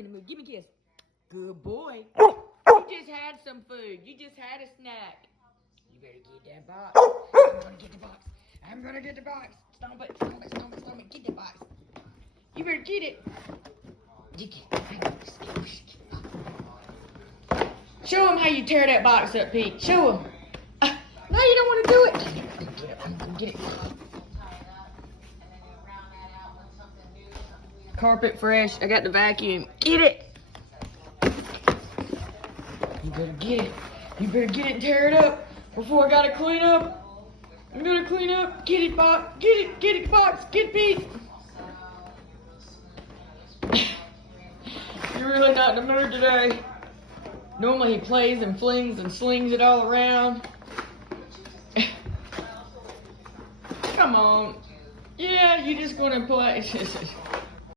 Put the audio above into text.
in the mood. Give me a kiss. Good boy. You just had some food. You just had a snack. You better get that box. I'm gonna get the box. I'm gonna get the box. Stomp it, stomp it, stomp it, stomp it. Get the box. You better get it. Show him how you tear that box up, Pete. Show him. No, you don't want to do it. I'm gonna get it. Carpet fresh. I got the vacuum. Get it. You better get it. You better get it and tear it up before I gotta clean up. I'm gonna clean up. Get it, box. Get it. Get it, box. Get Pete. You're really not in the mood today. Normally he plays and flings and slings it all around. Come on. Yeah, you just gonna play.